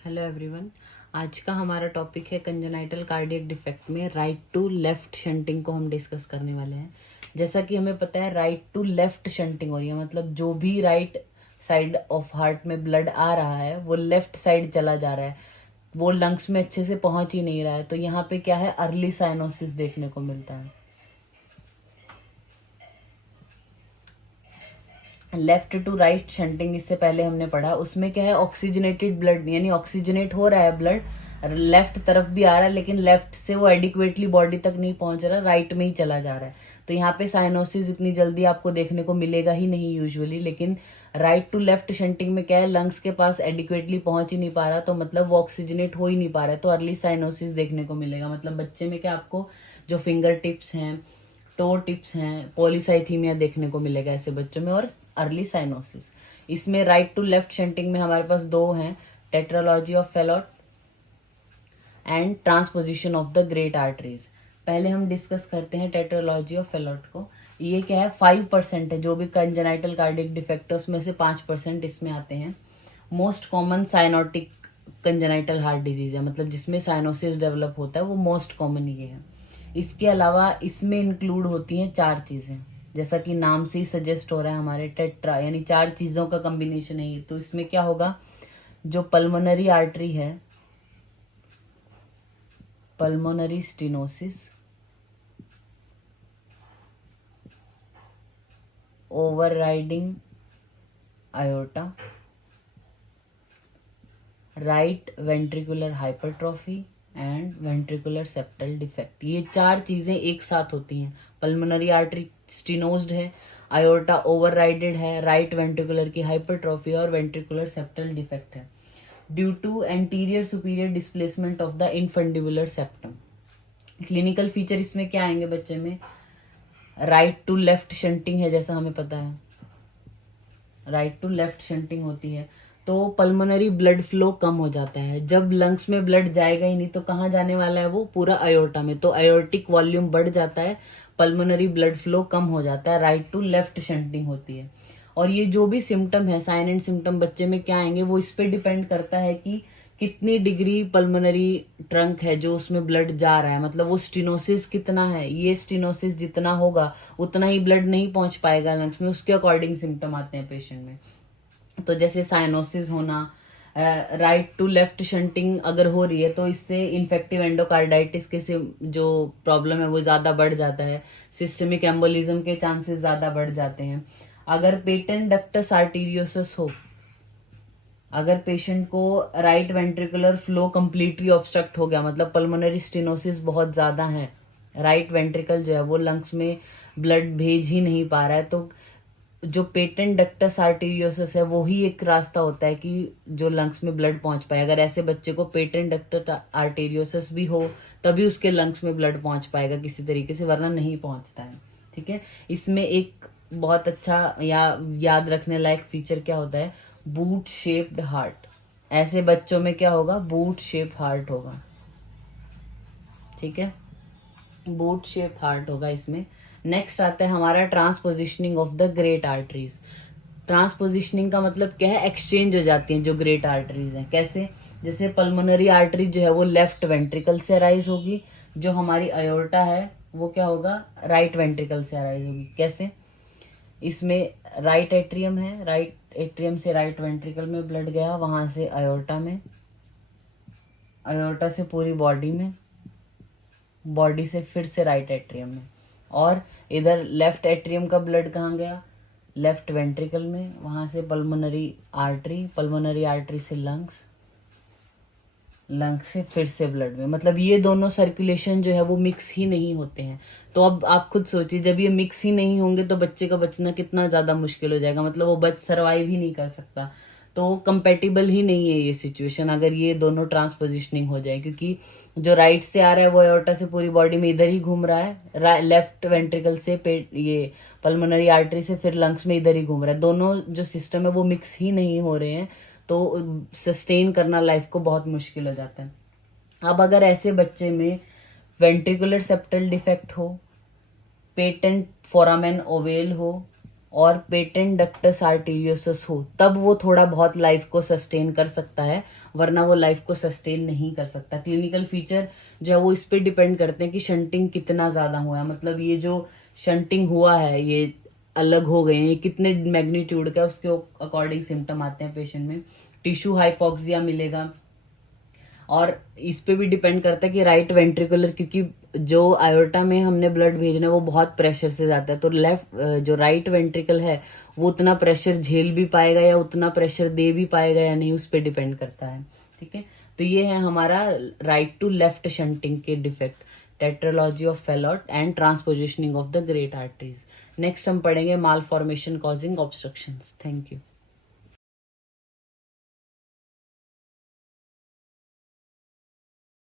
Hello everyone. आज का हमारा टॉपिक है कंजेनाइटल कार्डियक डिफेक्ट में राइट टू लेफ्ट शंटिंग को हम डिस्कस करने वाले हैं। जैसा कि हमें पता है राइट टू लेफ्ट शंटिंग हो रही है, मतलब जो भी राइट साइड ऑफ हार्ट में ब्लड आ रहा है वो लेफ्ट साइड चला जा रहा है, वो लंग्स में अच्छे से पहुंच ही नहीं रहा है। तो यहाँ पे क्या है, अर्ली साइनोसिस देखने को मिलता है। लेफ्ट टू राइट शंटिंग इससे पहले हमने पढ़ा, उसमें क्या है, ऑक्सीजनेटेड ब्लड यानी ऑक्सीजनेट हो रहा है ब्लड, लेफ्ट तरफ भी आ रहा है लेकिन लेफ्ट से वो एडिक्वेटली बॉडी तक नहीं पहुंच रहा, राइट में ही चला जा रहा है। तो यहाँ पे साइनोसिस इतनी जल्दी आपको देखने को मिलेगा ही नहीं यूजुअली, लेकिन राइट टू लेफ्ट शंटिंग में क्या है, लंग्स के पास एडिक्वेटली पहुंच ही नहीं पा रहा, तो मतलब वो ऑक्सीजनेट हो ही नहीं पा रहा है, तो अर्ली साइनोसिस देखने को मिलेगा। मतलब बच्चे में क्या आपको जो फिंगर टिप्स हैं, टो टिप्स हैं, पॉलीसाइथीमिया देखने को मिलेगा ऐसे बच्चों में, और अर्ली साइनोसिस। इसमें राइट टू लेफ्ट शंटिंग में हमारे पास दो हैं, tetralogy of Fallot and transposition of the great arteries. पहले हम डिस्कस करते हैं टेट्रालॉजी ऑफ फेलोट को। ये क्या है, 5% है, जो भी कंजेनाइटल कार्डियक डिफेक्ट है उसमें से 5% इसमें आते हैं। Most common cyanotic congenital heart disease है, मतलब जिसमें साइनोसिस डेवलप होता है वो मोस्ट कॉमन ये है। इसके अलावा इसमें इंक्लूड होती हैं 4 चीजें, जैसा कि नाम से ही सजेस्ट हो रहा है, हमारे टेट्रा यानी 4 चीजों का कॉम्बिनेशन है ये। तो इसमें क्या होगा, जो पल्मोनरी आर्टरी है, pulmonary stenosis, overriding aorta, right ventricular hypertrophy and ventricular septal defect, ये 4 चीजें एक साथ होती हैं। पल्मोनरी आर्टरी स्टिनोज्ड है, आयोर्टा ओवरराइडेड है, राइट वेंट्रिकुलर की हाइपरट्रॉफी और वेंट्रिकुलर सेप्टल डिफेक्ट है due to anterior superior displacement of the infundibular septum. Clinical feature इसमें क्या आएंगे बच्चे में, राइट टू लेफ्ट शंटिंग है, जैसा हमें पता है राइट टू लेफ्ट शंटिंग होती है तो पल्मोनरी ब्लड फ्लो कम हो जाता है। जब लंग्स में ब्लड जाएगा ही नहीं तो कहाँ जाने वाला है, वो पूरा अयोर्टा में, तो अयोर्टिक वॉल्यूम बढ़ जाता है, पल्मोनरी ब्लड फ्लो कम हो जाता है, राइट टू लेफ्ट शंटिंग होती है। और ये जो भी सिम्टम है, साइन एंड सिम्टम बच्चे में क्या आएंगे, वो इस पे डिपेंड करता है कि कितनी डिग्री पल्मोनरी ट्रंक है जो उसमें ब्लड जा रहा है, मतलब वो स्टिनोसिस कितना है। ये स्टिनोसिस जितना होगा उतना ही ब्लड नहीं पहुंच पाएगा लंग्स में, उसके अकॉर्डिंग सिम्टम आते हैं पेशेंट में। तो जैसे साइनोसिस होना, राइट टू लेफ्ट शंटिंग अगर हो रही है तो इससे इन्फेक्टिव एंडोकार्डाइटिस के जो प्रॉब्लम है वो ज़्यादा बढ़ जाता है, सिस्टमिक एम्बोलिज्म के चांसेस ज़्यादा बढ़ जाते हैं। अगर पेटेंट डक्टस आर्टीरियोसिस हो, अगर पेशेंट को right ventricular flow completely obstruct हो गया, मतलब पल्मोनरी स्टेनोसिस बहुत ज़्यादा है, राइट वेंट्रिकल जो है वो लंग्स में ब्लड भेज ही नहीं पा रहा है, तो जो पेटेंट डक्टस आर्टीरियोसिस है वो ही एक रास्ता होता है कि जो लंग्स में ब्लड पहुंच पाए। अगर ऐसे बच्चे को पेटेंट डक्टस आर्टीरियोसिस भी हो तभी उसके लंग्स में ब्लड पहुंच पाएगा किसी तरीके से, वरना नहीं पहुंचता है। ठीक है, इसमें एक बहुत अच्छा याद रखने लायक फीचर क्या होता है, बूट शेप्ड हार्ट। ऐसे बच्चों में क्या होगा, बूट शेप हार्ट होगा। ठीक है, बूट शेप हार्ट होगा इसमें। नेक्स्ट आता है हमारा ट्रांसपोजिशनिंग ऑफ द ग्रेट आर्टरीज। ट्रांसपोजिशनिंग का मतलब क्या है, एक्सचेंज हो जाती हैं जो ग्रेट आर्टरीज हैं। कैसे, जैसे पल्मोनरी आर्टरी जो है वो लेफ्ट वेंट्रिकल से अराइज होगी, जो हमारी अयोर्टा है वो क्या होगा, राइट वेंट्रिकल से अराइज होगी। कैसे, इसमें राइट एट्रियम है, राइट एट्रियम से राइट वेंट्रिकल में ब्लड गया, वहां से अयोर्टा में, अयोर्टा से पूरी बॉडी में, बॉडी से फिर से राइट एट्रियम में, और इधर लेफ्ट एट्रियम का ब्लड कहाँ गया, लेफ्ट वेंट्रिकल में, वहां से पल्मोनरी आर्टरी, पल्मोनरी आर्टरी से लंग्स, लंग्स से फिर से ब्लड में। मतलब ये दोनों सर्कुलेशन जो है वो मिक्स ही नहीं होते हैं। तो अब आप खुद सोचिए, जब ये मिक्स ही नहीं होंगे तो बच्चे का बचना कितना ज़्यादा मुश्किल हो जाएगा, मतलब वो बच सर्वाइव ही नहीं कर सकता। तो कंपेटिबल ही नहीं है ये सिचुएशन अगर ये दोनों ट्रांसपोजिशनिंग हो जाए, क्योंकि जो राइट से आ रहा है वो एओर्टा से पूरी बॉडी में इधर ही घूम रहा है, लेफ्ट वेंट्रिकल से पेट ये पल्मोनरी आर्टरी से फिर लंग्स में इधर ही घूम रहा है, दोनों जो सिस्टम है वो मिक्स ही नहीं हो रहे हैं, तो सस्टेन करना लाइफ को बहुत मुश्किल हो जाता है। अब अगर ऐसे बच्चे में वेंट्रिकुलर सेप्टल डिफेक्ट हो, पेटेंट फोरामेन ओवेल हो, और पेटेंट डक्टस आर्टीरियोसस हो तब वो थोड़ा बहुत लाइफ को सस्टेन कर सकता है, वरना वो लाइफ को सस्टेन नहीं कर सकता। क्लिनिकल फीचर जो है वो इस पे डिपेंड करते हैं कि शंटिंग कितना ज्यादा हुआ है, मतलब ये जो शंटिंग हुआ है ये अलग हो गए हैं, ये कितने मैग्नीट्यूड का, उसके अकॉर्डिंग सिम्टम आते हैं पेशेंट में। टिश्यू हाइपोक्सिया मिलेगा, और इस पे भी डिपेंड करता है कि राइट वेंट्रिकुलर, क्योंकि जो आयोर्टा में हमने ब्लड भेजना है वो बहुत प्रेशर से जाता है, तो लेफ्ट जो राइट वेंट्रिकल है वो उतना प्रेशर झेल भी पाएगा या उतना प्रेशर दे भी पाएगा या नहीं, उस पर डिपेंड करता है। ठीक है, तो ये है हमारा राइट टू लेफ्ट शंटिंग के defect, tetralogy of Fallot and transpositioning of the great arteries. Next हम पढ़ेंगे malformation causing obstructions. Thank you.